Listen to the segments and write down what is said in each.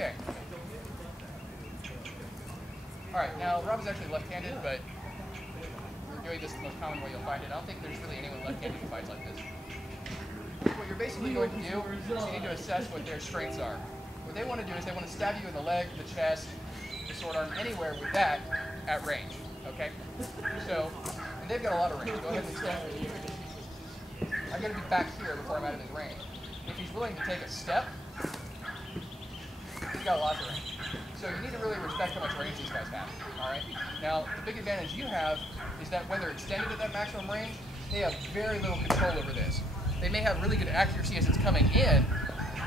Okay. Alright, now Rob is actually left-handed, but we're doing this the most common way you'll find it. I don't think there's really anyone left-handed who fights like this. What you're basically going to do is you need to assess what their strengths are. What they want to do is they want to stab you in the leg, the chest, the sword arm, anywhere with that at range. Okay? So, and they've got a lot of range. Go ahead and step. I've got to be back here before I'm out of his range. If he's willing to take a step, he's got lots of range. So you need to really respect how much range these guys have. Alright? Now, the big advantage you have is that when they're extended at that maximum range, they have very little control over this. They may have really good accuracy as it's coming in,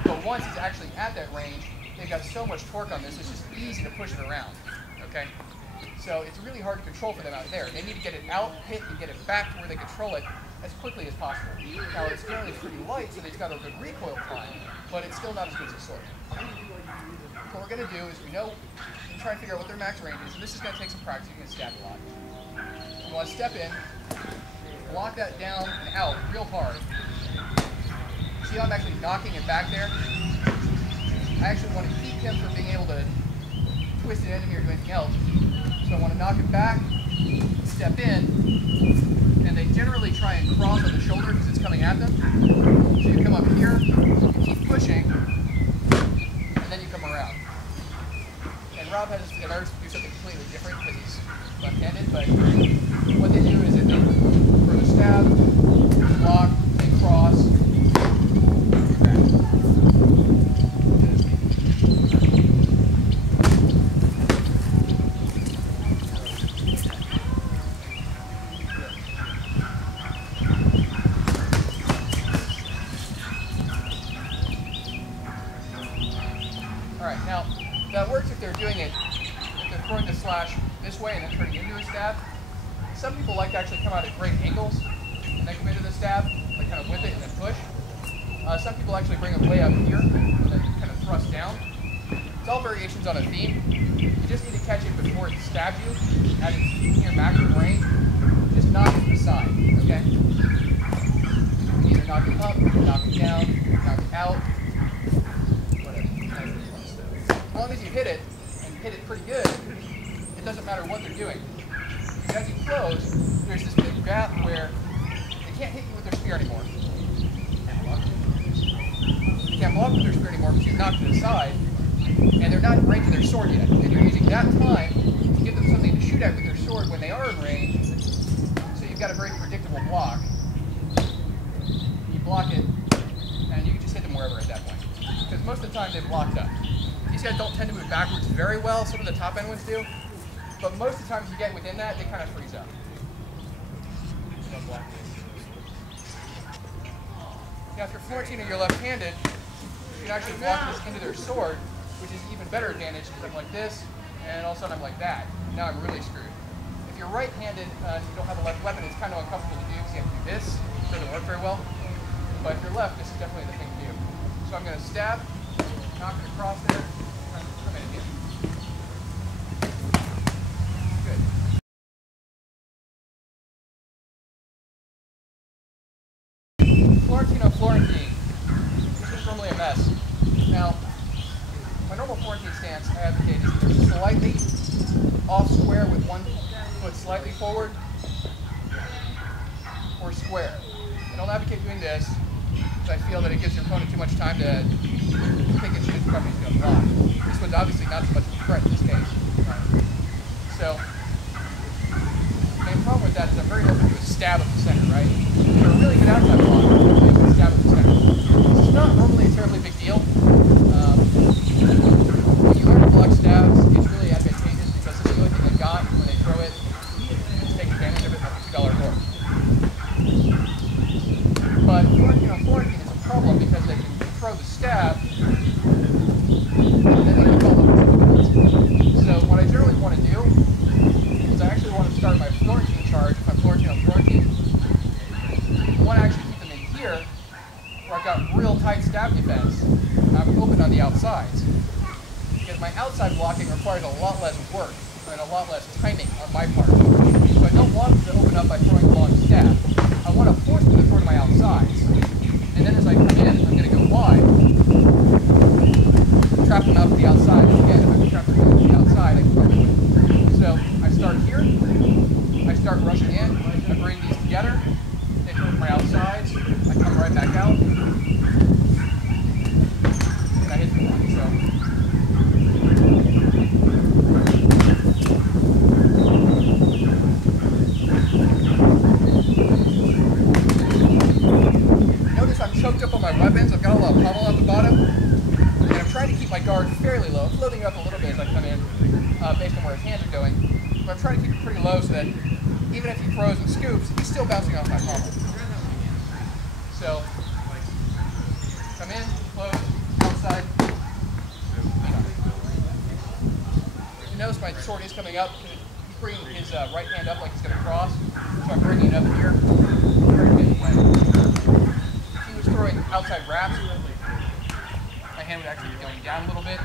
but once it's actually at that range, they've got so much torque on this, it's just easy to push it around. Okay? So it's really hard to control for them out there. They need to get it out, hit, and get it back to where they control it as quickly as possible. Now, it's generally pretty light, so it's got a good recoil time, but it's still not as good as a sword. What we're going to do is we try and figure out what their max range is, and this is going to take some practice. You're going to stab a lot. You want to step in, block that down and out real hard. See how I'm actually knocking it back there? I actually want to keep him from being able to twist it into me or do anything else. So I want to knock it back, step in, and they generally try and cross on the shoulder because it's coming at them. So you come up here, you keep pushing, and then you come around. And Rob has an urge to do something completely different because he's left-handed, but what they do is they for the stab, block, they cross, Alright, now that works if they're doing it, if they're throwing the slash this way and then turning into a stab. Some people like to actually come out at great angles and then come into the stab, like kind of whip it and then push. Some people actually bring it way up here and then kind of thrust down. It's all variations on a theme. You just need to catch it before it stabs you at its near maximum range. Just knock it to the side, okay? Either knock it up, knock it down, knock it out. As long as you hit it, and hit it pretty good, it doesn't matter what they're doing. Because as you close, there's this big gap where they can't hit you with their spear anymore. You can't block with their spear anymore because you've knocked it aside, and they're not in range of their sword yet. And you're using that time to give them something to shoot at with their sword when they are in range. So you've got a very predictable block. You block it, and you can just hit them wherever at that point. Because most of the time they've blocked up. These guys don't tend to move backwards very well. Some of the top end ones do. But most of the times you get within that, they kind of freeze up. Now if you're Florentine and you're left-handed, you can actually block this into their sword, which is an even better advantage because I'm like this, and all of a sudden I'm like that. Now I'm really screwed. If you're right-handed and you don't have a left weapon, it's kind of uncomfortable to do because you have to do this. It doesn't work very well. But if you're left, this is definitely the thing to do. So I'm going to stab, knock it across there. Come in again. Good. Florentine. This is normally a mess. Now, my normal Florentine stance I advocate is either slightly off square with one foot slightly forward, or square. I don't advocate doing this because I feel that it gives your opponent too much time to pick and choose what he's going to block. This one's obviously not so much of a threat in this case. So, the main problem with that is I'm very open to a stab at the center, right? For a really good outside block, you can stab at the center. This is not normally a terribly big deal. When you learn to block stabs, it's really advantageous because this is the only thing they got when they throw it. Just take advantage of it like a $2 more. But Florentine is a problem because they can throw the stab and then they can follow it. So what I generally want to do is I actually want to start my Florentine charge. If I'm Florentine on Florentine, I want to actually keep them in here where I've got real tight stab defense and I'm open on the outsides. Because my outside blocking requires a lot less work and a lot less timing on my part. So I don't want them to open up by throwing a long stab. I want to force them to throw to my outsides. And then as I come in, I'm going to go wide, trap them out to the outside. right back out. And I hit the block. So. Notice I'm choked up on my weapons. I've got a lot of pommel at the bottom. And I'm trying to keep my guard fairly low. I'm floating up a little bit as I come in, based on where his hands are going. But I'm trying to keep it pretty low so that even if he throws and scoops, he's still bouncing off my pommel. So, come in, close, outside. You notice my sword is coming up. He's bringing his right hand up like he's going to cross. So I'm bringing it up here. If he was throwing outside wraps, my hand would actually be going down a little bit.